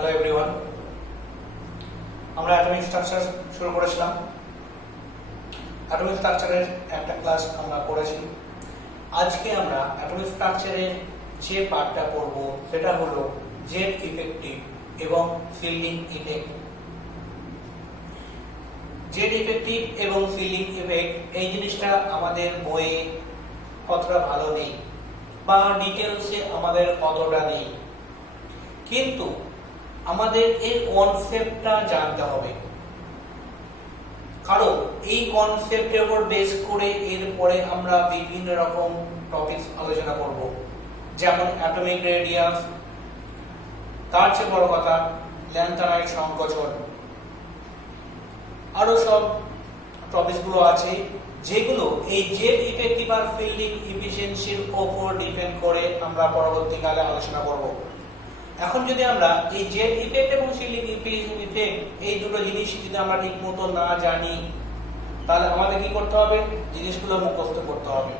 Hello everyone, আমরা atomic structure শুরু করেছিলাম। অ্যাটমিক স্ট্রাকচারের একটা ক্লাস আমরা করেছি। আজকে আমরা অ্যাটমিক স্ট্রাকচারের যে পার্টটা পড়ব সেটা হলো জেড ইফেক্টিভ এবং ফিল্ডিং ইফেক্ট। জেড ইফেক্টিভ এবং ফিল্ডিং ইফেক্ট এই জিনিসটা আমাদের বইয়ে অতটা ভালো নেই বা ডিটেলসে আমাদের অতটা নেই, কিন্তু আমাদের এই কনসেপ্টটা জানতে হবে, কারণ এই কনসেপ্টের উপর বেস করে এরপরে আমরা বিভিন্ন রকম টপিকস আলোচনা করব, যেমন অ্যাটমিক রেডিয়াস, তার চেয়ে বড় কথা ল্যান্থানাইট সংকোচন, আরো সব টপিকসগুলো আছে যেগুলো এই জেড ইফেক্টিভ আর ফিল্ডিং এফিশিয়েন্সির উপর ডিপেন্ড করে আমরা পরবর্তীকালে আলোচনা করব। এখন যদি আমরা এই জেড ইফেক্ট এবং ফিল্ডিং ইফেক্ট এই দুটো জিনিস যদি আমরা ঠিক মতো না জানি, তাহলে আমাদের কি করতে হবে? জিনিসগুলো মুখস্থ করতে হবে।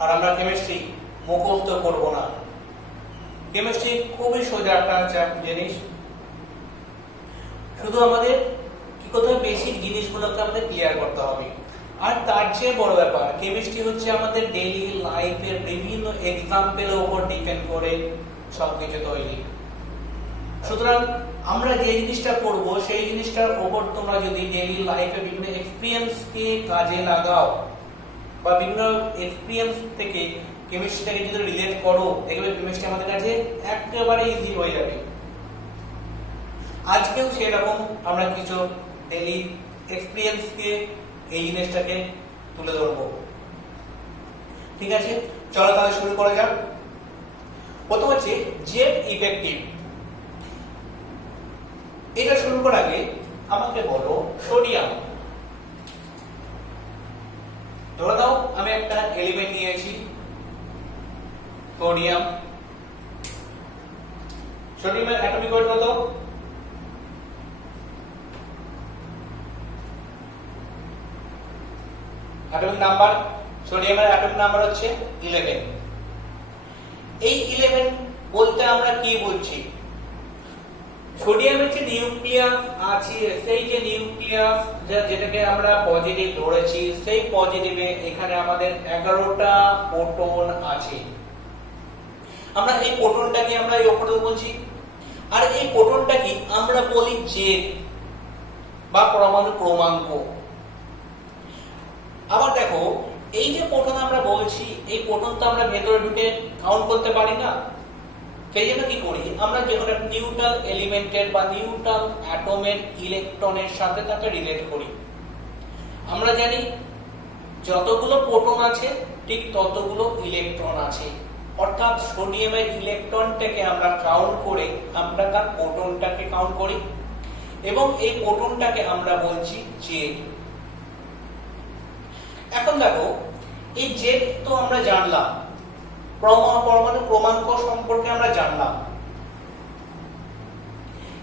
আর আমরা কেমিস্ট্রি মুখস্থ করব না। কেমিস্ট্রি খুবই সোজা একটা জিনিস, শুধু আমাদের কি করতে হবে? বেসিক জিনিসগুলোকে আমাদের ক্লিয়ার করতে হবে। আর তার চেয়ে বড় ব্যাপার, কেমিস্ট্রি হচ্ছে আমাদের ডেইলি লাইফের বিভিন্ন এক্সাম্পলের উপর ডিপেন্ড করে সবকিছু তৈরি। সুতরাং আমরা যে জিনিসটা করব সেই জিনিসটার উপর তোমরা যদি ডেইলি লাইফে বিভিন্ন এক্সপিরিয়েন্সকে কাজে লাগাও বা বিভিন্ন এক্সপিরিয়েন্স থেকে কেমিস্ট্রিটাকে যদি রিলেট করো, দেখবে কেমিস্ট্রি আমাদের কাছে একেবারে ইজি হয়ে যাবে। আজকেও সেরকম আমরা কিছু ডেইলি এক্সপিরিয়েন্সকে এই জিনিসটাকে তুলে ধরবো। ঠিক আছে, চলো তাহলে শুরু করা যাক। প্রথম হচ্ছে জেড ইফেক্টিভ। এটা শুরু করার আগে আমাকে বলো সোডিয়াম। ধরে দাও আমি একটা এলিমেন্ট নিয়েছি সোডিয়াম। সোডিয়ামের অ্যাটমিক ওয়েট কত? অ্যাটমিক নাম্বার, সোডিয়ামের অ্যাটমিক নাম্বার হচ্ছে 11। এই 11 বলতে আমরা কি বলছি? সোডিয়ামের যে নিউক্লিয়াস আছে, সেই যে নিউক্লিয়াস যেটাকে আমরা পজিটিভ ধরেছি, সেই পজিটিভে এখানে আমাদের 11টা প্রোটন আছে। আমরা এই প্রোটনটাকে আমরা এই উপরে বলছি, আর এই প্রোটনটাকে আমরা বলি জেড বা পরমাণু ক্রমাঙ্ক। আবার দেখো, এই যে প্রোটন আমরা বলছি, এই প্রোটন তো আমরা ভেতরে ঢুকে কাউন্ট করতে পারি না। সেই জন্য কি করি? আমরা যে কোনো নিউট্রাল এলিমেন্টের বা নিউট্রাল অ্যাটমের ইলেকট্রনের সাথে তাকে রিলেট করি। আমরা জানি যতগুলো প্রোটন আছে ঠিক ততগুলো ইলেকট্রন আছে, অর্থাৎ সোডিয়ামের ইলেকট্রনটাকে আমরা কাউন্ট করে আমরা তার প্রোটনটাকে কাউন্ট করি, এবং এই প্রোটনটাকে আমরা বলছি জেড। এখন দেখো, এই জেড তো আমরা জানলাম, পরমাণু ক্রমাঙ্ক সম্পর্কে আমরা জানলাম,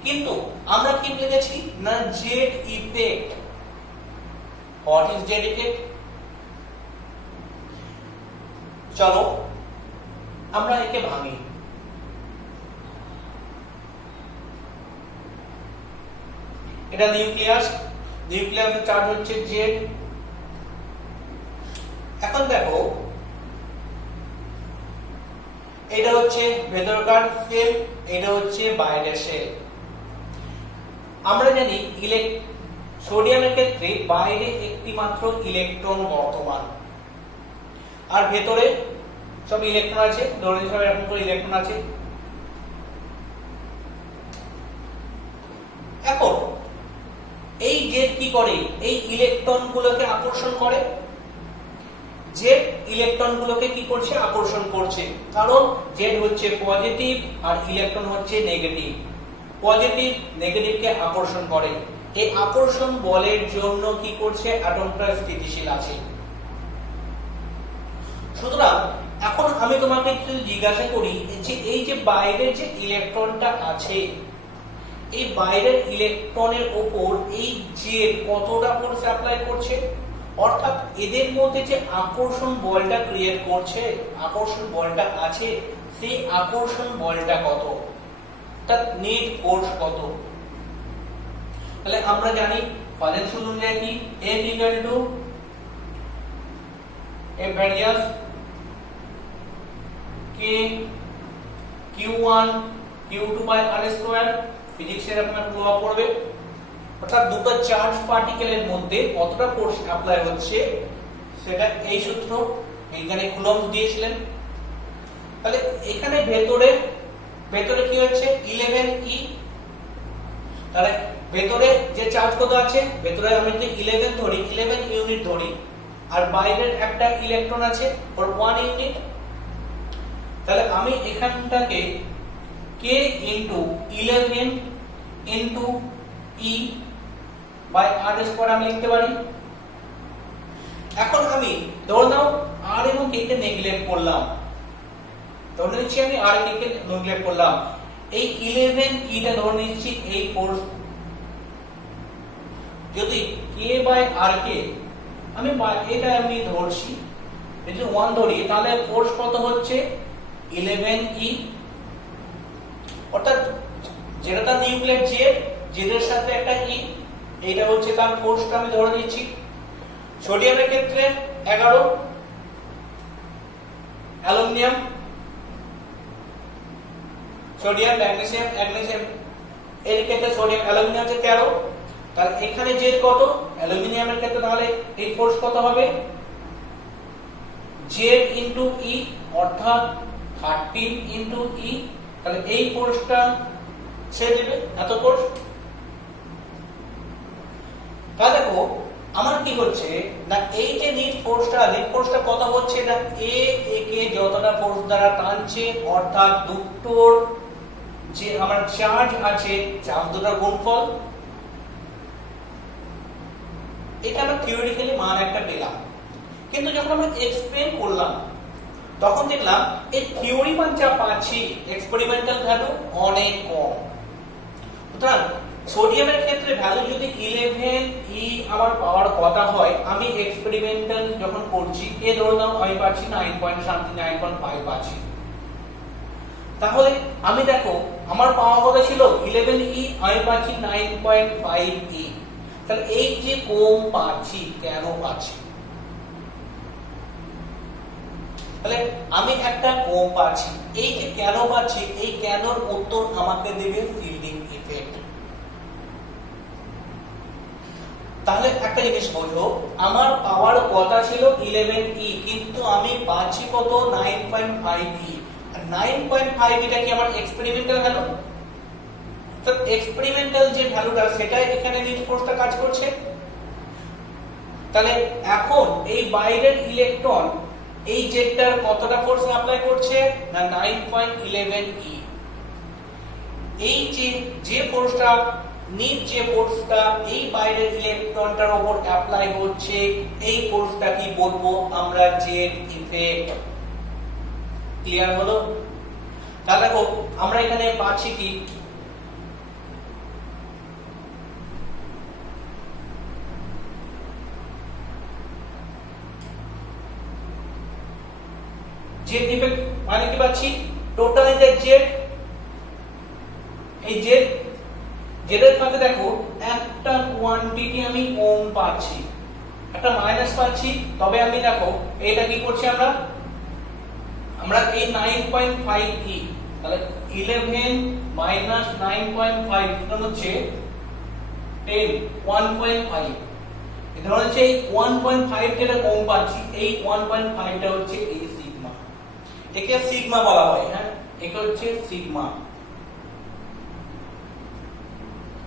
কিন্তু আমরা কি পেয়েছি না Z effect. What is Z effect? চলো আমরা একে ভাঙি। এটা নিউক্লিয়াস, নিউক্লিয়াসের চার্জ হচ্ছে জেড। এখন দেখো, এটা হচ্ছে ভেতরকার সেল, এটা হচ্ছে বাইরের সেল। আমরা জানি সোডিয়ামের ক্ষেত্রে বাইরে একটি মাত্র ইলেকট্রন বর্তমান, আর ভেতরে সব ইলেকট্রন আছে। ধরে সব এরকম করে ইলেকট্রন আছে। এখন এই জেড কি করে? এই ইলেকট্রন গুলোকে আকর্ষণ করে। জেড ইলেকট্রন গুলোকে কি করছে? আকর্ষণ করছে, কারণ জেড হচ্ছে পজিটিভ আর ইলেকট্রন হচ্ছে নেগেটিভ। পজিটিভ নেগেটিভকে আকর্ষণ করে। এই আকর্ষণ বলের জন্য কি করছে? অ্যাটমটা স্থিতিশীল আছে। সুতরাং এখন আমি তোমাকে একটু জিজ্ঞাসা করি যে এই যে বাইরের যে ইলেকট্রনটা আছে, এই বাইরের ইলেকট্রনের উপর এই জেড কতটা ফোর্স অ্যাপ্লাই করছে? অর্থাৎ এদের মধ্যে যে আকর্ষণ বলটা ক্রিয়েট করছে, আকর্ষণ বলটা আছে, সেই আকর্ষণ বলটা কত? অর্থাৎ নেট ফোর্স কত। তাহলে আমরা জানি ফাজেল সূত্র অনুযায়ী কি F equal to F radius K Q1 Q2 by R square, ফিজিক্সের আপনার প্রভাব পড়বে, অর্থাৎ দুটো চার্জ পার্টিকেলের মধ্যে কতটা ফোর্স অ্যাপ্লাই হচ্ছে সেটা এই সূত্র এখানে কুলম্ব দিয়েছিলেন। তাহলে এখানে ভেতরে কি হচ্ছে 11e, তাহলে ভেতরে যে চার্জ কত আছে, ভেতরে আমি যদি 11 ধরি 11 ইউনিট ধরি, আর বাইরের একটা ইলেকট্রন আছে ওর 1 ইউনিট, তাহলে আমি এখানটাকে k into 11 into e by r square আমি লিখতে পারি। এখন আমি ধরে নাও r এবং k কে নেগলেক্ট করলাম, ধরে নিচ্ছি আমি r k কে নেগলেক্ট করলাম, এই 11 e টা ধরে নিচ্ছি এই ফোর্স। যদি k by r কে আমি এটা আমি ধরছি, যদি 1 ধরি তাহলে ফোর্স কত হচ্ছে 11e, অর্থাৎ যেটা নিউক্লিয়ার জেডের সাথে একটা ই, এইটা হচ্ছে তার ফোর্সটা আমি ধরে নিচ্ছি। সোডিয়ামের ক্ষেত্রে 11, অ্যালুমিনিয়াম, সোডিয়াম ম্যাগনেসিয়াম এর ক্ষেত্রে সোডিয়াম অ্যালুমিনিয়াম হচ্ছে 13, তাহলে এখানে জেড কত, অ্যালুমিনিয়ামের ক্ষেত্রে তাহলে এই ফোর্স কত হবে জেড ইনটু ই, অর্থাৎ 13 ইনটু ই, তাহলে এই ফোর্সটা সে দেবে এত ফোর্স। তাহলে দেখো আমার কি হচ্ছে না, এই যে নিট ফোর্সটা কত হচ্ছে না, এ কে যতটা ফোর্স দ্বারা টানছে, অর্থাৎ দুটোর যে আমার চার্জ আছে চার্জ দুটোর গুণফল, এটা আমরা থিওরিটিক্যালি মান একটা পেলাম, কিন্তু যখন আমরা এক্সপ্লেন করলাম তখন দেখলাম এই থিওরি মান যা পাচ্ছি এক্সপেরিমেন্টাল ভ্যালু অনেক কম। সুতরাং সোডিয়ামের ক্ষেত্রে ভ্যালু যদি 11e আমার পাওয়ার কথা হয়, আমি এক্সপেরিমেন্টাল যখন করছি এ ধরে নাও আমি পাচ্ছি 9.5 পাচ্ছি, তাহলে আমি দেখো আমার পাওয়ার কথা ছিল 11e, আমি পাচ্ছি 9.5e, তাহলে এই যে কম পাচ্ছি কেন পাচ্ছি, তাহলে আমি একটা কম পাচ্ছি, এই যে কেন পাচ্ছি, এই কেনর উত্তর আমাকে দেবে ফিল্ডিং ইফেক্ট। তাহলে একটা জিনিস বলবো, আমার পাওয়ার কথা ছিল 11e, কিন্তু আমি পাচ্ছি কত 9.5e, আর 9.5 এটা কি আমার এক্সপেরিমেন্টাল ভ্যালু, তো এক্সপেরিমেন্টাল যে ভ্যালুটা সেটাই এখানে নিট ফোর্সটা কাজ করছে। তাহলে এখন এই বাইরের ইলেকট্রন এই জেটটার কতটা ফোর্স অ্যাপ্লাই করছে না 9.11e, এই যে ফোর্সটা যে ফোর্সটা এই বাইরের ইলেকট্রনটার উপর অ্যাপ্লাই হচ্ছে, এই ফোর্সটা কি বলবো আমরা জেড ইফেক্ট। ক্লিয়ার হলো? তাহলে দেখো আমরা এখানে পাচ্ছি কি জেড ইফেক্ট মানে কি পাচ্ছি, টোটাল যে জেড, এই জেডের সাথে দেখো একটা কোয়ান্টিটি আমি কম পাচ্ছি, একটা মাইনাস পাচ্ছি, তবে আমি দেখো এটা কি করছি আমরা এই 9.5e, তাহলে 11 মাইনাস 9.5 সমান হচ্ছে 10, 1.5, এটা হচ্ছে এই 1.5 যেটা কম পাচ্ছি, এই 1.5 টা হচ্ছে এই সিগমা, একে সিগমা বলা হয়। হ্যাঁ, এটা হচ্ছে সিগমা,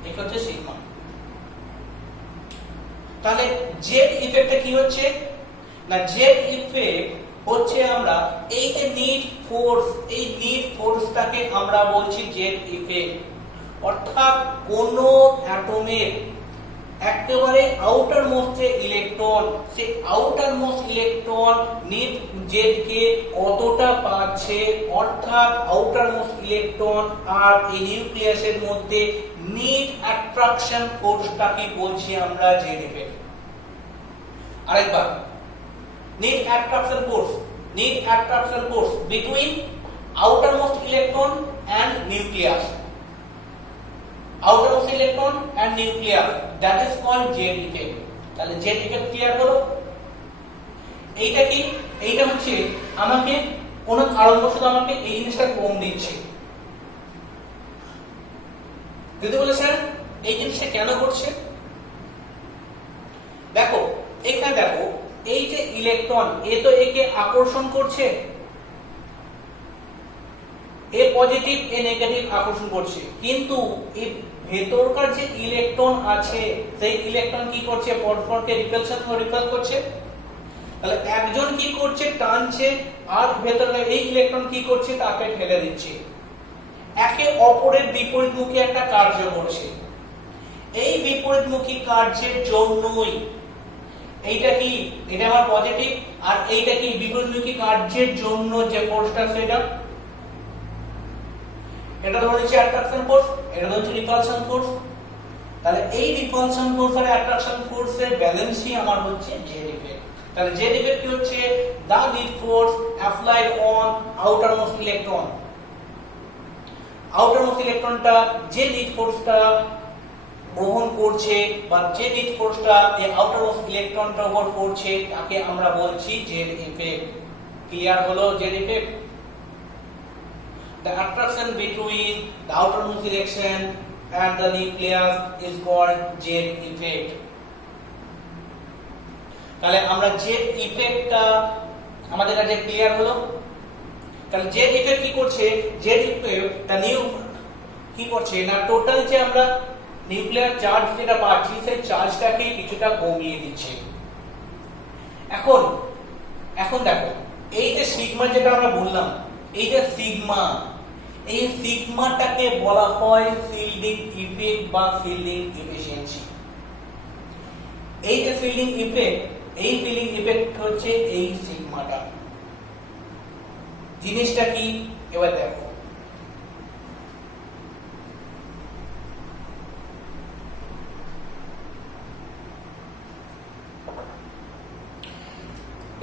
এটা হচ্ছে সিগমা। তাহলে জেড ইফেক্টে কি হচ্ছে না, জেড ইফেক্ট হচ্ছে আমরা এই যে নিট ফোর্স, এই নিট ফোর্সটাকে আমরা বলছি জেড ইফেক্ট, অর্থাৎ কোন অ্যাটমের একেবারে আউটার মোস্ট ইলেকট্রন, সেই outer most electron net Z কে কতটা পাচ্ছে, অর্থাৎ আউটার মোস্ট ইলেকট্রন আর এই নিউক্লিয়াসের মধ্যে নিট অ্যাট্রাকশন ফোর্সটাকে বলছি আমরা জেড ইফেক্ট। আরেকবার, net attraction force between outer most electron and nucleus, outermost electron and nucleus, that is called Z effect. তাহলে Z effect ক্লিয়ার হলো। এইটা কি, এইটা হচ্ছে আমাকে কোন কারণবশত আমাকে এই জিনিসটা কম দিচ্ছে। যদি বলে স্যার এই জিনিসটা কেন ঘটছে, দেখো এখানে দেখো এই যে ইলেকট্রন এ তো একে আকর্ষণ করছে, এ পজিটিভ এ নেগেটিভ আকর্ষণ করছে, কিন্তু এই ভেতরকার যে ইলেকট্রন আছে সেই ইলেকট্রন কি করছে, পরস্পরকে রিপালশন করছে। তাহলে একজন কি করছে, টানছে, আর ভেতরে এই ইলেকট্রন কি করছে, তাকে ঠেলে দিচ্ছে। একে অপরের বিপরীতমুখী একটা কার্য করছে। এই বিপরীতমুখী কার্যের জন্যই এইটা কি, এটা আমার পজিটিভ, আর এইটা কি বিপরীতমুখী কার্যের জন্য যে ফোর্সটা সেটা, এটা ধরে নিচ্ছে অ্যাট্রাকশন ফোর্স, এটা ধরে নিচ্ছে রিপালশন ফোর্স। তাহলে এই রিপালশন ফোর্স আর অ্যাট্রাকশন ফোর্সের ব্যালেন্সই আমার হচ্ছে জেড ইফেক্ট। তাহলে জেড ইফেক্ট কি হচ্ছে, the net force applied on outermost electron. Outermost ইলেকট্রনটা যে নিড ফোর্সটা গ্রহণ করছে বা যে নিড ফোর্সটা এই আউটারমোস্ট ইলেকট্রনটার উপর পড়ছে তাকে আমরা বলছি জেড ইফেক্ট। ক্লিয়ার হলো Z effect? The attraction between the outermost electron and the nucleus is called Z effect. তাহলে আমরা Z ইফেক্টটা আমাদের কাছে ক্লিয়ার হলো। তাহলে Z ইফেক্ট কি করছে, Z ইফেক্টটা কি করছে না, টোটাল যে আমরা নিউক্লিয়ার চার্জ যেটা পাচ্ছি সেই চার্জটাকে কিছুটা কমিয়ে দিচ্ছে। এখন দেখো এই যে সিগমা যেটা আমরা বললাম, এই যে সিগমা, এই সিগমাটাকে বলা হয় ফিল্ডিং ইফেক্ট বা ফিল্ডিং এফিশিয়েন্সি। এই যে ফিল্ডিং ইফেক্ট, এই ফিল্ডিং ইফেক্ট হচ্ছে এই সিগমাটা। জিনিসটা কি এবার দেখো,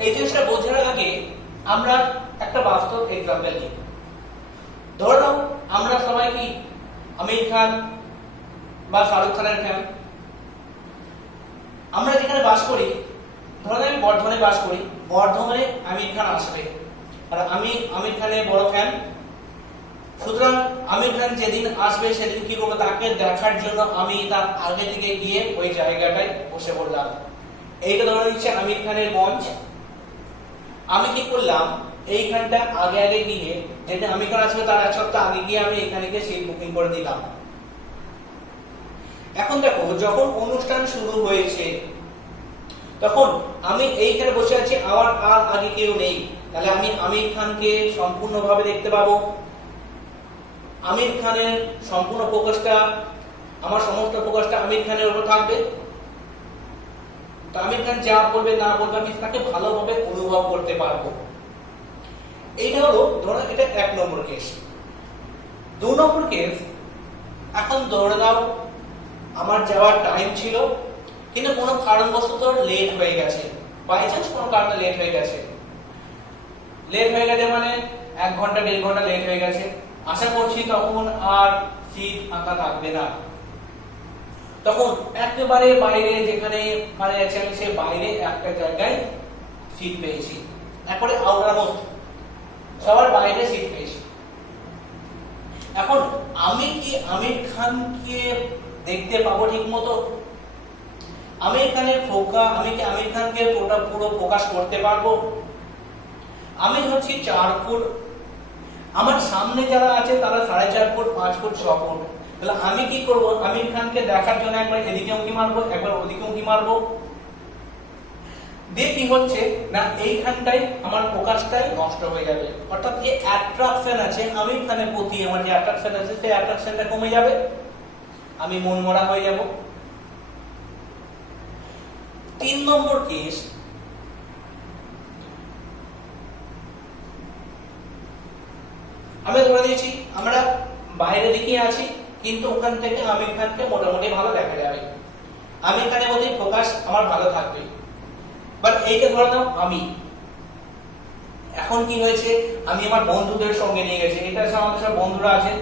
এই জিনিসটা বোঝার আগে আমরা একটা বাস্তব এক্সাম্পল নিই। ধরো নাও আমরা সবাই কি আমির খান বা শাহরুখ খানের ফ্যান। আমরা যেখানে বাস করি, ধরো আমি বর্ধমানে বাস করি, বর্ধমানে আমির খান আসবে আর আমি আমির খানের বড় ফ্যান। সুতরাং আমির খান যেদিন আসবে সেদিন কি করবো, তাকে দেখার জন্য আমি তার আগে থেকে গিয়ে ওই জায়গাটায় বসে পড়লাম। এইটা ধরে নিচ্ছে আমির খানের মঞ্চ। আমি কি করলাম, এইখানটা আগে গিয়ে যেদিন আমির খান আসবে তার এক সপ্তাহ আগে গিয়ে আমি এখানে গিয়ে সিট বুকিং করে দিলাম। এখন দেখো যখন অনুষ্ঠান শুরু হয়েছে তখন আমি এইখানে বসে আছি, আমার আর আগে কেউ নেই। তাহলে আমি আমির খানকে সম্পূর্ণভাবে দেখতে পাবো। আমির খানের সম্পূর্ণ ফোকাসটা, আমার সমস্ত ফোকাসটা আমির খানের উপর থাকবে। তো আমির খান যা বলবে না বলবে আমি তাকে ভালোভাবে অনুভব করতে পারবো। এইটা হলো ধরো এটা 1 নম্বর কেস। 2 নম্বর কেস, এখন ধরে নাও আমার যাওয়ার টাইম ছিল কিন্তু কোনো কারণবশত লেট হয়ে গেছে, বাই চান্স কোনো কারণে লেট হয়ে গেছে। মানে 1 ঘন্টা 1.5 ঘন্টা লেট হয়ে গেছে। আশা করছি তখন আর সিট ফাঁকা থাকবে না। তখন একেবারে বাইরে যেখানে মানে আছে আমি সে বাইরে একটা জায়গায় সিট পেয়েছি, একবারে আউটারমোস্ট সবার বাইরে সিট পেয়েছি। এখন আমি কি আমির খানকে দেখতে পাবো ঠিক মতো? আমির খানের আমি কি আমির খানকে পুরো ফোকাস করতে পারবো? আমি হচ্ছি 4 ফুট, আমার সামনে যারা আছে তারা 4.5 ফুট, 5 ফুট, 6 ফুট। তাহলে আমি কি করব, আমির খানকে দেখার জন্য একবার এদিকে উঁকি মারবো, একবার ওদিকে উঁকি মারবো। দিয়ে কি হচ্ছে না, এইখানটাই আমার ফোকাসটাই নষ্ট হয়ে যাবে। অর্থাৎ যে অ্যাট্রাকশন আছে আমির খানের প্রতি, আমার যে অ্যাট্রাকশন আছে সেই অ্যাট্রাকশনটা কমে যাবে, আমি মনমরা হয়ে যাব। 3 নম্বর কেস, আমি ধরে দিয়েছি আমরা বাইরে দিকে আছি কিন্তু ওখান থেকে আমির খানকে মোটামুটি ভালো দেখা যাবে, আমির খানের মধ্যে ফোকাস আমার ভালো থাকবে। বাট এইটা ধরে নাও আমি এখন কি হয়েছে, আমি আমার বন্ধুদের সঙ্গে নিয়ে গেছি, এটা আমাদের সব বন্ধুরা আছে।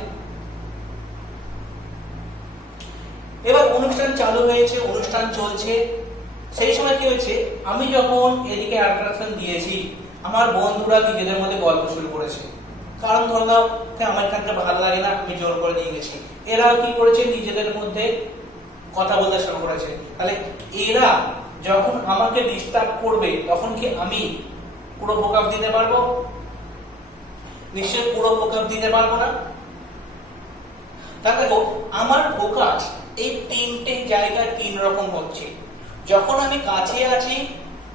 এবার অনুষ্ঠান চালু হয়েছে, অনুষ্ঠান চলছে, সেই সময় কি হয়েছে, আমি যখন এদিকে অ্যাট্রাকশন দিয়েছি, আমার বন্ধুরা নিজেদের মধ্যে গল্প শুরু করেছে। কারণ ধরে নাও আমার এখানটা ভালো লাগে না, আমি জোর করে নিয়ে গেছি, এরাও কি করেছে, নিজেদের মধ্যে কথা বলতে শুরু করেছে। তাহলে এরা যখন আমাকে ডিস্টার্ব করবে, তখন কি আমি পুরো ফোকাস দিতে পারবো? নিশ্চয়ই পুরো ফোকাস দিতে পারবো না। তাহলে দেখো, আমার ফোকাস এই তিনটে জায়গায় তিন রকম হচ্ছে। যখন আমি কাছে আছি,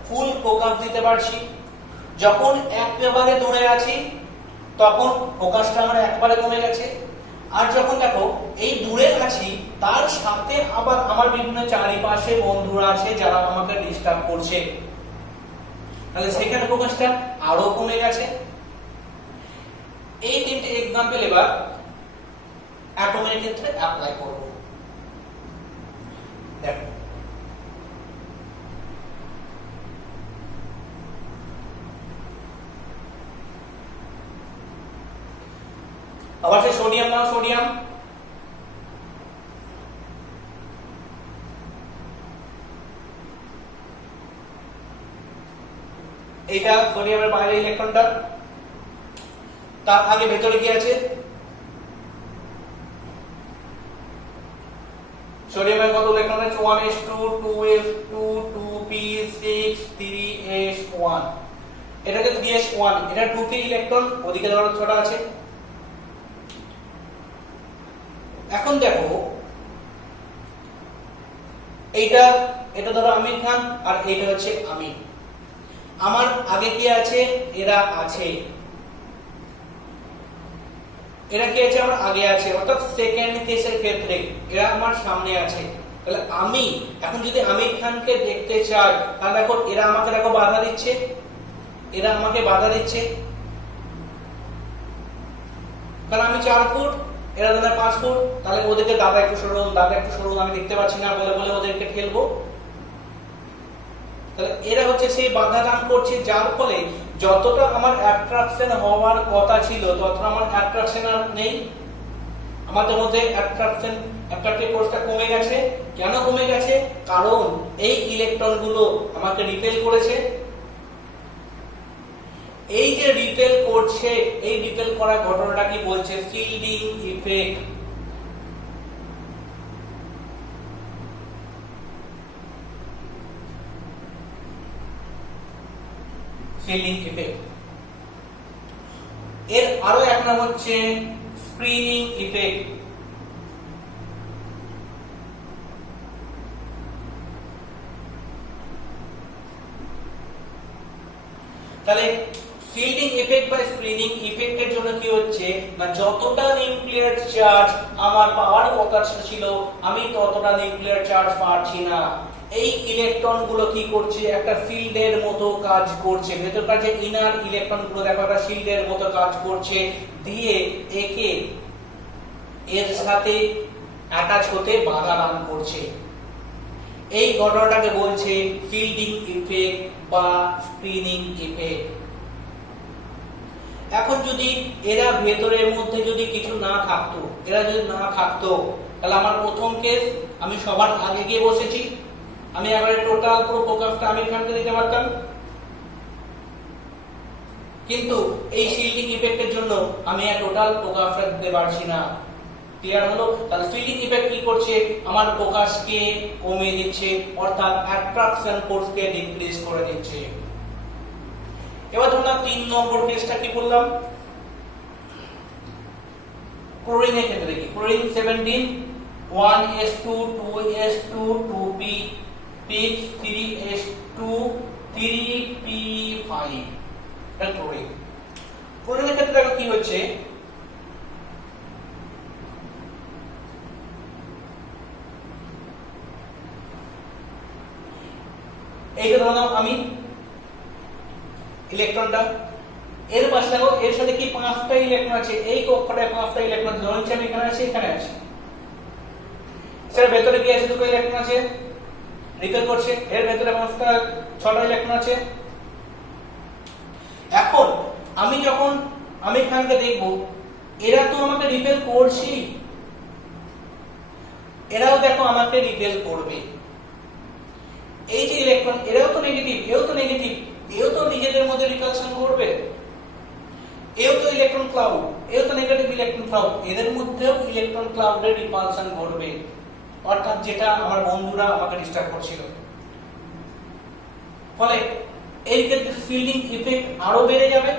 ফুল ফোকাস দিতে পারছি। যখন একেবারে দূরে আছি, তখন ফোকাসটা আমার একবারে কমে গেছে। আর যখন দেখো এই দূরে আছি, তার সাথে আবার আমার বিভিন্ন চারিপাশে বন্ধুরা আছে যারা আমাকে ডিস্টার্ব করছে, তাহলে সেখানে ফোকাসটা আরো কমে গেছে। এই তিনটে এক্সাম্পল এবার অ্যাটমের ক্ষেত্রে অ্যাপ্লাই করব। দেখো, আবার সে সোডিয়াম নাও, সোডিয়াম এইটা সোডিয়ামের বাইরে ইলেকট্রনটা, তার আগে ভেতরে কি আছে, সোডিয়ামের কত ইলেকট্রন আছে, 1s2 2s2 2p6 3s1, এটাকে 3s1, এটা 2p ইলেকট্রন, ওদিকে ধরো ছোট আছে। এখন দেখো এইটা, এটা ধরো আমির খান, আর এইটা হচ্ছে আমি। আমার আগে কি আছে, এরা আছে, এরা কি আছে, আমার আগে আছে, অর্থাৎ সেকেন্ড কেসের ক্ষেত্রে এরা আমার সামনে আছে। তাহলে আমি এখন যদি আমির খানকে দেখতে চাই, তাহলে দেখো এরা আমাকে দেখো বাধা দিচ্ছে, এরা আমাকে বাধা দিচ্ছে। কারণ আমি 4 ফুট, এরা ধরে 5 ফুট, তাহলে ওদেরকে দাদা একটু সরুন, দাদা একটু সরুন, আমি দেখতে পাচ্ছি না বলে বলে ওদেরকে ঠেলবো। তাহলে এরা হচ্ছে সেই বাধা দান করছে, যার ফলে যতটা আমার অ্যাট্রাকশন হওয়ার কথা ছিল, ততটা আমার অ্যাট্রাকশন আর নেই। আমাদের মধ্যে অ্যাট্রাকটিভ ফোর্সটা কমে গেছে। কেন কমে গেছে? কারণ এই ইলেকট্রনগুলো আমাকে রিপেল করেছে। এই যে রিপেল করছে, এই রিপেল করার ঘটনাটা কি বলছে, শিল্ডিং ইফেক্ট। শিল্ডিং ইফেক্ট এর আরো এক নাম হচ্ছে স্ক্রিনিং ইফেক্ট। তাহলে শিল্ডিং ইফেক্ট বা স্ক্রিনিং ইফেক্টের জন্য কি হচ্ছে না, যতটা নিউক্লিয়ার চার্জ আমার পাওয়ার কথা ছিল, আমি ততটা নিউক্লিয়ার চার্জ পাচ্ছি না। এই ইলেকট্রন গুলো কি করছে, একটা শিল্ডের মতো কাজ করছে। ভেতরকার যে ইনার ইলেকট্রন গুলো দেখো একটা শিল্ডের মতো কাজ করছে, দিয়ে একে এর সাথে অ্যাটাচ হতে বাধা দান করছে। এই ঘটনাটাকে বলছে শিল্ডিং ইফেক্ট বা স্ক্রিনিং ইফেক্ট। এখন যদি এরা ভেতরের মধ্যে যদি কিছু না থাকতো, এরা যদি না থাকতো, তাহলে আমার প্রথম কেস, আমি সবার আগে গিয়ে বসেছি, আমি এবারে টোটাল পুরো ফোকাসটা আমির খানকে দিতে পারতাম। কিন্তু এই শিল্ডিং ইফেক্টের জন্য আমি টোটাল ফোকাসটা দিতে পারছি না। ক্লিয়ার হলো? তাহলে শিল্ডিং ইফেক্ট কি করছে, আমার ফোকাসকে কমিয়ে দিচ্ছে, অর্থাৎ অ্যাট্রাকশন ফোর্সকে ডিক্রিজ করে দিচ্ছে। এবার ধরলাম 3 নম্বর কেসটা কি বললাম, ক্লোরিনের ক্ষেত্রে কি, chlorine 17 1s2 2s2 2p6 3s2 3p5, এটা ক্লোরিন। ক্লোরিনের ক্ষেত্রে দেখো কি হচ্ছে, এইটা ধরলাম আমি ইলেকট্রনটা, এর পাশে দেখো এর সাথে কি 5টা ইলেকট্রন আছে, এই কক্ষটায় 5টা ইলেকট্রন, ধরুন আমি এখানে আছি, এখানে আছি, স্যার ভেতরে কি আছে, 2টো ইলেকট্রন আছে, রিপেল করছে, এর ভেতরে 6টা ইলেকট্রন আছে। এখন আমি যখন আমি এখানকে দেখব, এরা তো আমাকে রিপেল করছি, এরাও দেখো আমাকে রিপেল করবে। এই যে ইলেকট্রন, এরাও তো নেগেটিভ, এও তো নেগেটিভ, এও তো নিজেদের মধ্যে রিপালশন করবে, এও তো ইলেকট্রন ক্লাউড, এও তো নেগেটিভ ইলেকট্রন ক্লাউড, এদের মধ্যেও ইলেকট্রন ক্লাউডের রিপালশন ঘটবে, অর্থাৎ যেটা আমার বন্ধুরা আমাকে ডিস্টার্ব করছিল। ফলে এই ক্ষেত্রে ফিল্ডিং ইফেক্ট আরো বেড়ে যাবে।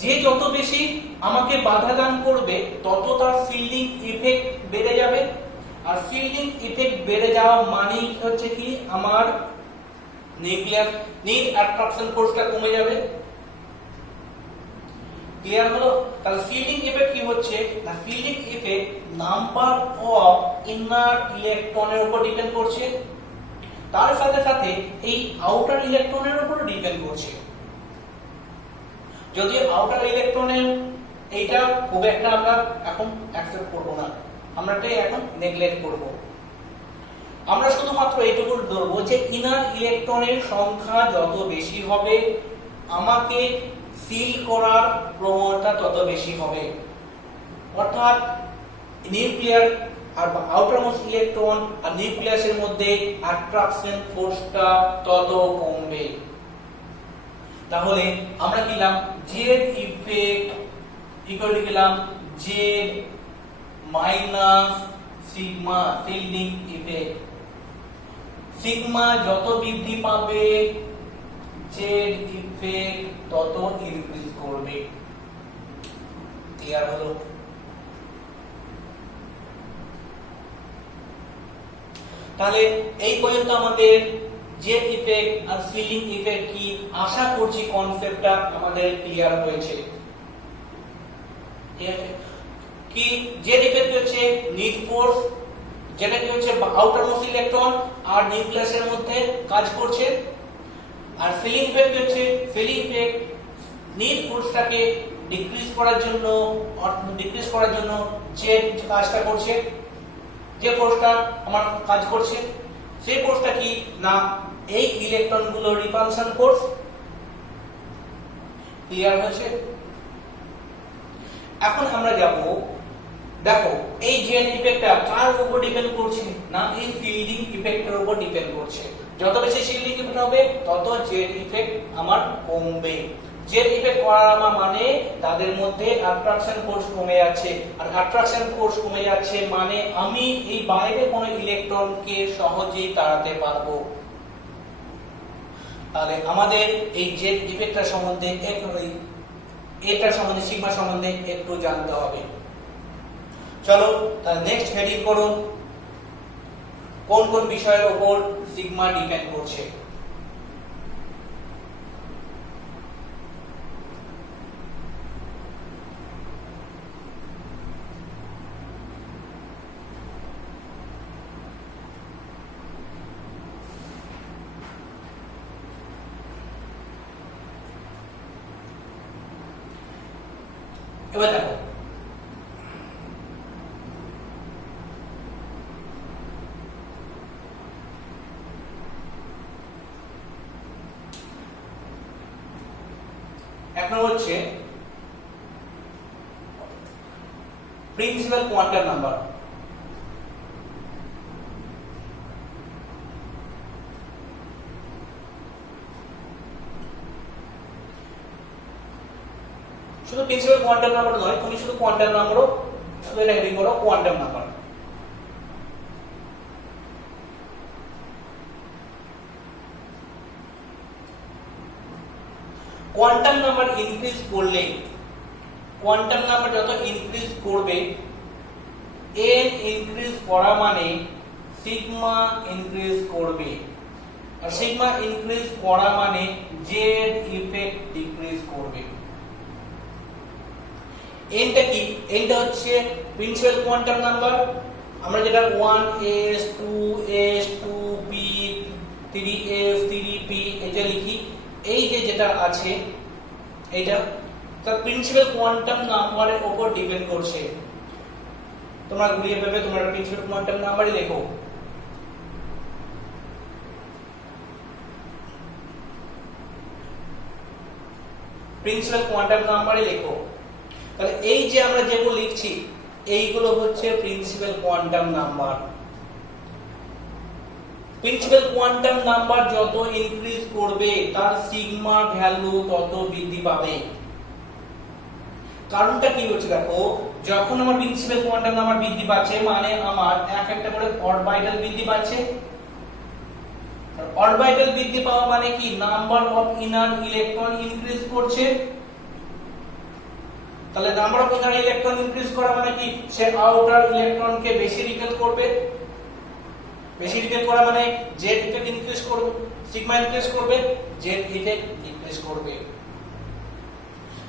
যে যত বেশি আমাকে বাধা দান করবে তত তার ফিল্ডিং ইফেক্ট বেড়ে যাবে। আর ফিল্ডিং ইফেক্ট বেড়ে যাওয়া মানেই হচ্ছে কি আমার নিউক্লিয়ার নিট অ্যাট্রাকশন ফোর্সটা কমে যাবে। ক্লিয়ার হলো? তাহলে ফিল্ডিং ইফেক্ট কি হচ্ছে না, fielding effect number of inner ইলেকট্রনের উপর ডিপেন্ড করছে, তার সাথে সাথে এই আউটার ইলেকট্রনের উপর ডিপেন্ড করছে। যদি আউটার ইলেকট্রনের এইটা খুব একটা আমরা এখন অ্যাকসেপ্ট করব না, আমরা এটাই এখন নেগলেক্ট করব। আমরা শুধুমাত্র এইটুকু ধরবো যে ইনার ইলেকট্রনের সংখ্যা যত বেশি হবে আমাকে সিল করার প্রবণতা তত বেশি হবে, অর্থাৎ নিউক্লিয়ার আর আউটার মোস্ট ইলেকট্রন আর নিউক্লিয়াসের মধ্যে অ্যাট্রাকশন ফোর্সটা তত কমবে। তাহলে আমরা পেলাম জেড ইফেক্ট ইকুয়াল টু পেলাম Z minus sigma fielding effect. Sigma যত বৃদ্ধি পাবে জেড ইফেক্ট তত ইনক্রিজ করবে। ক্লিয়ার হলো? তাহলে এই পর্যন্ত আমাদের জেড ইফেক্ট আর ফিল্ডিং ইফেক্ট কি, আশা করছি কনসেপ্টটা আমাদের ক্লিয়ার হয়েছে। ঠিক আছে? কি জেড ইফেক্ট হচ্ছে নিট ফোর্স, যেটা কি হচ্ছে আউটার মোস্ট ইলেকট্রন আর নিউক্লিয়াসের মধ্যে কাজ করছে। আর ফিলিং ইফেক্ট হচ্ছে ফিলিং ইফেক্ট নিট ফোর্সটাকে ডিক্রিজ করার জন্য যে কাজটা করছে, যে ফোর্সটা আমার কাজ করছে সেই ফোর্সটা কি না এই ইলেকট্রনগুলো রিপালশন ফোর্স। ক্লিয়ার হয়েছে? এখন আমরা যাব, দেখো এই জেড ইফেক্টটা কার উপর ডিপেন্ড করছে না এই ফিল্ডিং ইফেক্টের উপর ডিপেন্ড করছে। যত বেশি ফিল্ডিং ইফেক্ট হবে তত জেড ইফেক্ট আমার কমবে। জেড ইফেক্ট করার মানে তাদের মধ্যে অ্যাট্রাকশন ফোর্স কমে যাচ্ছে, আর অ্যাট্রাকশন ফোর্স কমে যাচ্ছে মানে আমি এই বাইরে কোনো ইলেকট্রনকে সহজেই তাড়াতে পারবো। তাহলে আমাদের এই জেড ইফেক্টটার সম্বন্ধে এটার সম্বন্ধে সিগমা সম্বন্ধে একটু জানতে হবে। চলো তাহলে নেক্সট হেডিং করুন, কোন কোন বিষয়ের উপর সিগমা ডিপেন্ড করছে। এবার দেখো এক নম্বর হচ্ছে প্রিন্সিপাল কোয়ান্টাম নাম্বার। শুধু প্রিন্সিপাল কোয়ান্টাম নাম্বার নয়, তুমি শুধু কোয়ান্টাম নাম্বারও শুধু এটা হেডিং করো quantum number. Quantum number increase করলে, কোয়ান্টাম নাম্বার যত ইনক্রিজ করবে এন ইনক্রিজ করা মানে সিগমা ইনক্রিজ করবে, আর সিগমা ইনক্রিজ করা মানে জেড ইফেক্ট ডিক্রিজ করবে। এনটা কি? এনটা হচ্ছে প্রিন্সিপাল কোয়ান্টাম নাম্বার, আমরা যেটা 1s 2s 2p 3s 3p এটা লিখি। এই যে যেটা আছে এটা তার প্রিন্সিপাল কোয়ান্টাম নাম্বারের উপর ডিপেন্ড করছে। তোমরা ঘুরিয়ে ভেবে তোমরা প্রিন্সিপাল কোয়ান্টাম নাম্বারই লেখো। প্রিন্সিপাল কোয়ান্টাম নাম্বারই লেখো। তাহলে এই যে আমরা যেগুলো লিখছি এইগুলো হচ্ছে principal quantum number. Principal quantum number যত ইনক্রিজ করবে তার সিগমা ভ্যালু তত বৃদ্ধি পাবে। কারণটা কি হচ্ছে দেখো, যখন আমার প্রিন্সিপাল কোয়ান্টাম নাম্বার বৃদ্ধি পাচ্ছে মানে আমার এক একটা করে অরবিটাল বৃদ্ধি পাচ্ছে। অরবিটাল বৃদ্ধি পাওয়া মানে কি, number of inner electron increase করছে। তাহলে number of inner electron increase করা মানে কি, সে আউটার ইলেকট্রনকে বেশি রিপেল করবে। বেশি রিপেল করা মানে জেড ইফেক্ট ইনক্রিজ করবে, সিগমা ইনক্রিজ করবে, জেড ইফেক্ট ডিক্রিজ করবে।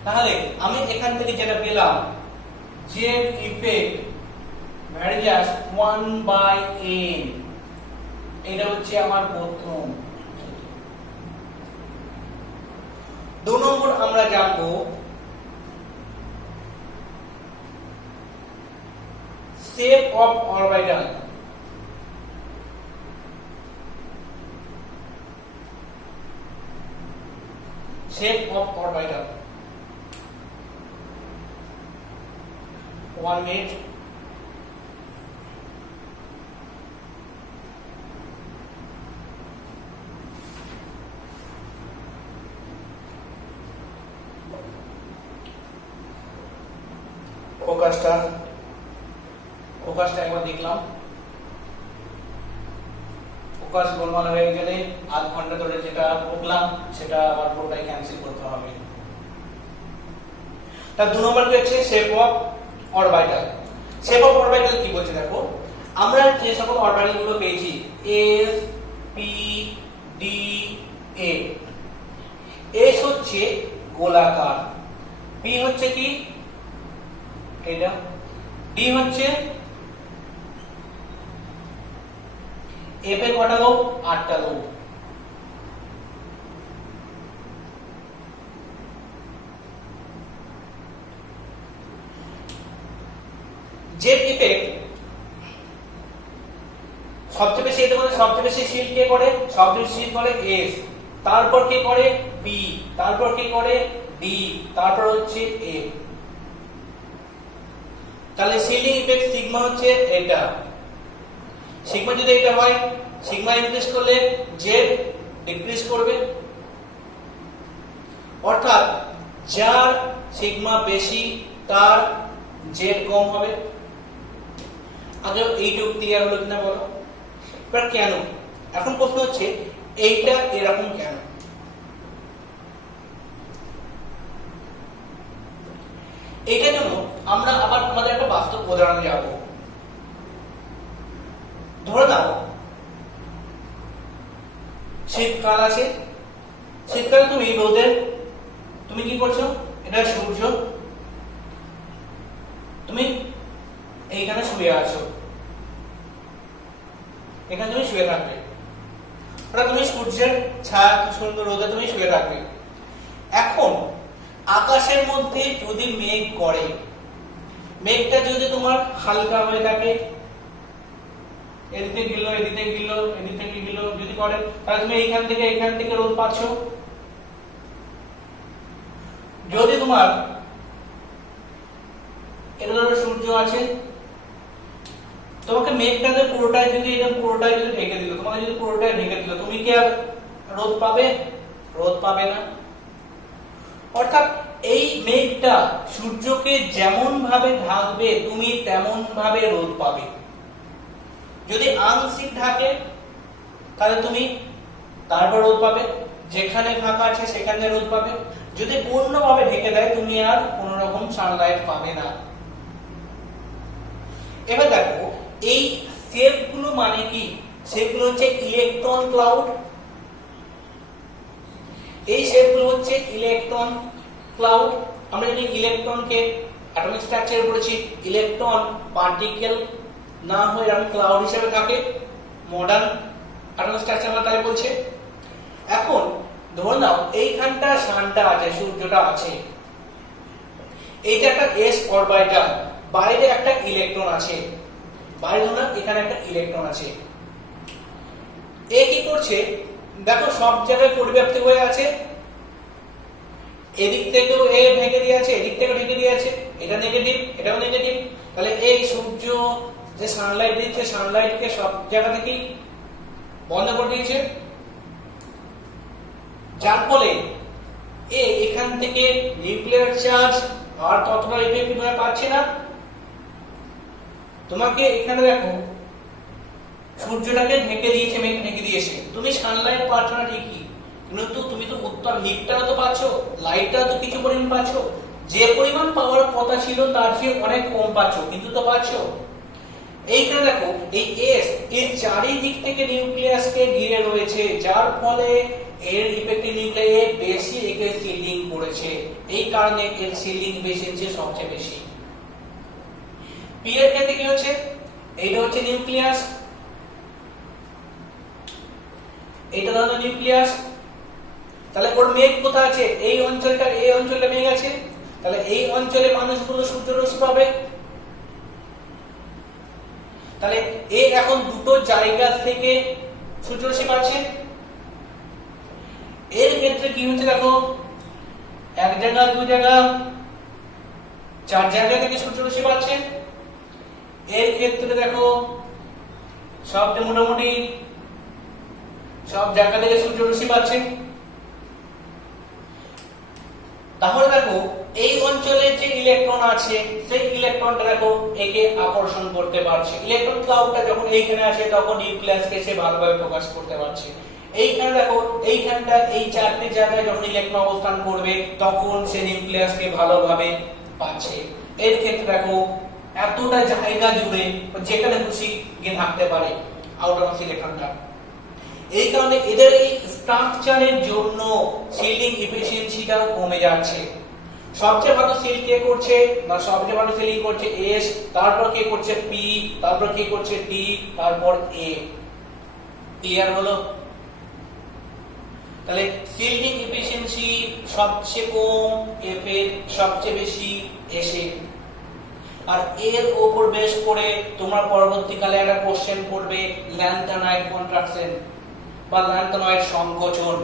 তাহলে আমি এখান থেকে যেটা পেলাম, জেড ইফেক্ট ভ্যারিয়াস 1/n, এটা হচ্ছে আমার প্রথম। 2 নম্বর আমরা জানবো shape of orbital। shape of orbital 1 minute। ফোকাসটা একবার দেখলাম। ফোকাস গোলমাল হয়ে গেলে আধ ঘন্টা ধরে যেটা বললাম সেটা আবার পুরোটাই ক্যান্সেল করতে হবে। তার 2 নম্বর কি হচ্ছে shape of orbital. Shape of orbital কি বলছে দেখো, আমরা যে সকল অরবিটাল গুলো পেয়েছি S P D A, S হচ্ছে গোলাকার, পি হচ্ছে কি এটা, ডি হচ্ছে এফ এর কটা লোব, 8টা লোব। জেড ইফেক্ট সবচেয়ে বেশি, এটা বলে সবচেয়ে বেশি শিল্ড কে করে, সবচেয়ে বেশি শিল্ড করে এস, তারপর কে করে বি, তারপর কে করে ডি, তারপর হচ্ছে এফ। তাহলে শিল্ডিং ইফেক্ট সিগমা হচ্ছে এটা। সিগমা যদি এটা হয়, সিগমা ইনক্রিজ করলে জেড ডিক্রিজ করবে, অর্থাৎ যার সিগমা বেশি তার জেড কম হবে। আগে এইটুকু ক্লিয়ার হলো কিনা বলো। এবার কেন, এখন প্রশ্ন হচ্ছে এইটা এরকম কেন। এইটার জন্য আমরা আবার আমাদের একটা বাস্তব উদাহরণে যাব। ধরে নাও শীতকাল আছে, শীতকালে তুমি রোদের, তুমি কি করছো, এটা সূর্য, তুমি এইখানে শুয়ে আছো, এখানে তুমি শুয়ে থাকবে, ওটা তুমি সূর্যের ছায়া সুন্দর রোদে তুমি শুয়ে থাকবে। এখন আকাশের মধ্যে যদি মেঘ করে, মেঘটা যদি তোমার হালকা হয়ে থাকে, এদিকে গেল এদিকে গেল এদিকে গেল যদি করে, তাহলে তুমি এইখান থেকে রোদ পাচ্ছ। যদি তোমার এটা ধরো সূর্য আছে, তোমাকে মেঘটাকে পুরোটাই যদি ঢেকে দিল, তোমাকে যদি পুরোটাই ঢেকে দিল, তুমি কি আর রোদ পাবে? রোদ পাবে না। অর্থাৎ এই মেঘটা সূর্যকে যেমন ভাবে ঢাকবে তুমি তেমন ভাবে রোদ পাবে। যদি আংশিক ঢাকে তাহলে তুমি তারপর রোদ পাবে, যেখানে ফাঁকা আছে সেখানে রোদ পাবে। যদি পূর্ণভাবে ঢেকে দেয় তুমি আর কোন রকম সানলাইট পাবে না। এবার দেখো এই শেপগুলো মানে কি, সেগুলো হচ্ছে ইলেকট্রন ক্লাউড। এই শেপগুলো হচ্ছে ইলেকট্রন ক্লাউড। আমরা যদি ইলেকট্রনকে অ্যাটমিক স্ট্রাকচারে পড়েছি, ইলেকট্রন পার্টিকেল না হয়ে এরকম ক্লাউড হিসেবে থাকে, মডার্ন অ্যাটমিক স্ট্রাকচার আমরা তাই বলছে। এখন ধরে নাও এইখানটা সানটা আছে, সূর্যটা আছে, এইটা একটা এস অরবিটাল, বাইরে একটা ইলেকট্রন আছে, বাইরে ধরো এখানে একটা ইলেকট্রন আছে। এ কি করছে দেখো, সব জায়গায় পরিব্যাপ্তি হয়ে আছে, এদিক থেকেও এ ঢেকে দিয়ে আছে, এদিক থেকেও ঢেকে দিয়ে আছে, এটা নেগেটিভ এটাও নেগেটিভ। তাহলে এই সূর্য যে সানলাইট দিচ্ছে, সানলাইটকে সব জায়গা থেকেই বন্ধ করে দিয়েছে, যার ফলে এখান থেকে নিউক্লিয়ার চার্জ আর ততটা ইফেক্টিভ ভাবে পাচ্ছে না। তোমাকে এখানে দেখো সূর্যটাকে ঢেকে দিয়েছে, মেঘ ঢেকে দিয়েছে, তুমি সানলাইট পাচ্ছ না ঠিকই, কিন্তু তুমি তো উত্তর হিটটাও তো পাচ্ছ, লাইটটাও তো কিছু পরিমাণ পাচ্ছ, যে পরিমাণ পাওয়ার কথা ছিল তার চেয়ে অনেক কম পাচ্ছ, কিন্তু তো পাচ্ছ। এইখানে দেখো এই এস এর চারিদিক থেকে নিউক্লিয়াসকে ঘিরে রয়েছে, যার ফলে এর ইফেক্টিভ নিউক্লিয়াসে বেশি একে শিল্ডিং করেছে, এই কারণে এর শিল্ডিং এফিশিয়েন্সি সবচেয়ে বেশি। পি এর ক্ষেত্রে কি হচ্ছে, এইটা হচ্ছে নিউক্লিয়াস, এইটা ধরো নিউক্লিয়াস, তাহলে ওর মেঘ কোথায় আছে, এই অঞ্চলটা, এই অঞ্চলে মেঘ আছে, তাহলে এই অঞ্চলে মানুষগুলো সূর্যরশ্মি পাবে। তাহলে এ এখন দুটো জায়গা থেকে সূর্যরশ্মি পাচ্ছে। এর ক্ষেত্রে কি হচ্ছে দেখো, এক জায়গা, দুই জায়গা, চার জায়গা থেকে সূর্যরশ্মি পাচ্ছে। এর ক্ষেত্রে দেখো সবচেয়ে মোটামুটি সব জায়গা থেকে সূর্যরশ্মি পাচ্ছে। তাহলে দেখো এই অঞ্চলে যে ইলেকট্রন আছে সেই ইলেকট্রনটা দেখো একে আকর্ষণ করতে পারছে, ইলেকট্রন ক্লাউডটা যখন এইখানে আসে তখন নিউক্লিয়াসকে সে ভালোভাবে প্রকাশ করতে পারছে। এইখানে দেখো এইখানটা এই চারটি জায়গায় যখন ইলেকট্রন অবস্থান করবে তখন সে নিউক্লিয়াসকে ভালোভাবে পাচ্ছে। এর ক্ষেত্রে দেখো এতটা জায়গা জুড়ে যেখানে খুশি গিয়ে থাকতে পারে আউটার অফ ইলেকট্রনটা। এই কারণে এদের এই স্ট্রাকচারের জন্য শিল্ডিং এফিশিয়েন্সিটা কমে যাচ্ছে। সবচেয়ে ভালো সিল কে করছে, না সবচেয়ে ভালো সিলিং করছে এস, তারপর কে করছে পি, তারপর কে করছে ডি, তারপর এ। ক্লিয়ার হলো? তাহলে শিল্ডিং এফিশিয়েন্সি সবচেয়ে কম, এফ এর সবচেয়ে বেশি, এস এর। আর এর উপর বেস করে তোমরা পরবর্তীকালে একটা কোশ্চেন করবে ল্যান্থানাইড কন্ট্রাকশন বা ল্যান্থানয়েড সংকোচন।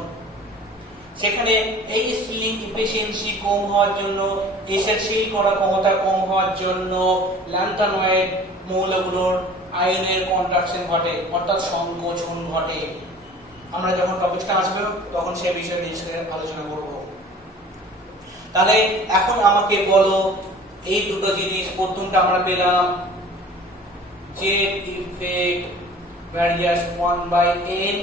সেখানে এই সিলিং এফিশিয়েন্সি কম হওয়ার জন্য, এসের সিল করার ক্ষমতা কম হওয়ার জন্য ল্যান্থানয়েড মৌলগুলোর আয়নের কন্ট্রাকশন ঘটে, অর্থাৎ সংকোচন ঘটে। আমরা যখন টপিকটা আসবে তখন সেই বিষয়ে নিয়ে আলোচনা করব। তাহলে এখন আমাকে বলো এই দুটো জিনিস, প্রথমটা আমরা পেলাম জেড ইফেক্ট ভ্যারিয়াস 1/n